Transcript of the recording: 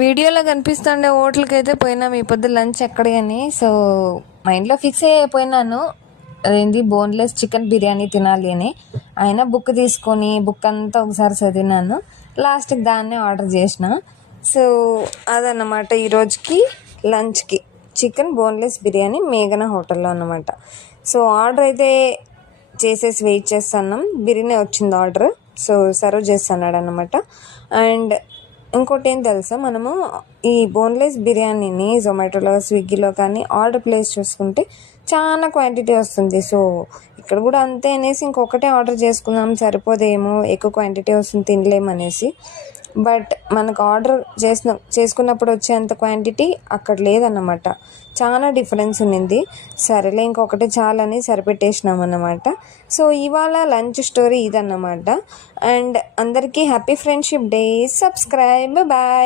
వీడియోలో కనిపిస్తుండే హోటల్కి అయితే పోయినాం ఈ పొద్దు లంచ్ ఎక్కడి అని. సో మైండ్లో ఫిక్స్ అయిపోయినాను అదేంటి బోన్లెస్ చికెన్ బిర్యానీ తినాలి అని. అయినా బుక్ తీసుకొని బుక్ అంతా ఒకసారి చదివినాను, లాస్ట్కి దాన్నే ఆర్డర్ చేసిన. సో అదన్నమాట ఈరోజుకి లంచ్కి చికెన్ బోన్లెస్ బిర్యానీ మేఘన హోటల్లో అన్నమాట. సో ఆర్డర్ అయితే చేసేసి వెయిట్ చేస్తున్నాం. బిర్యానీ వచ్చింది ఆర్డర్, సో సర్వ్ చేస్తున్నాడు అన్నమాట. అండ్ ఇంకోటి ఏం తెలుసా, మనము ఈ బోన్లెస్ బిర్యానీని జొమాటోలో స్విగ్గీలో కానీ ఆర్డర్ ప్లేస్ చేసుకుంటే చాలా క్వాంటిటీ వస్తుంది. సో ఇక్కడ కూడా అంతే అనేసి ఇంకొకటే ఆర్డర్ చేసుకుందాం, సరిపోదేమో ఎక్కువ క్వాంటిటీ వస్తుంది తినలేమనేసి. బట్ మనకు ఆర్డర్ చేసుకున్నప్పుడు వచ్చేంత క్వాంటిటీ అక్కడ లేదన్నమాట, చాలా డిఫరెన్స్ ఉన్నింది. సరేలే ఇంకొకటి చాలని సరిపెట్టేసినాం అన్నమాట. సో ఇవాళ లంచ్ స్టోరీ ఇదన్నమాట. అండ్ అందరికీ happy friendship day. Subscribe, bye.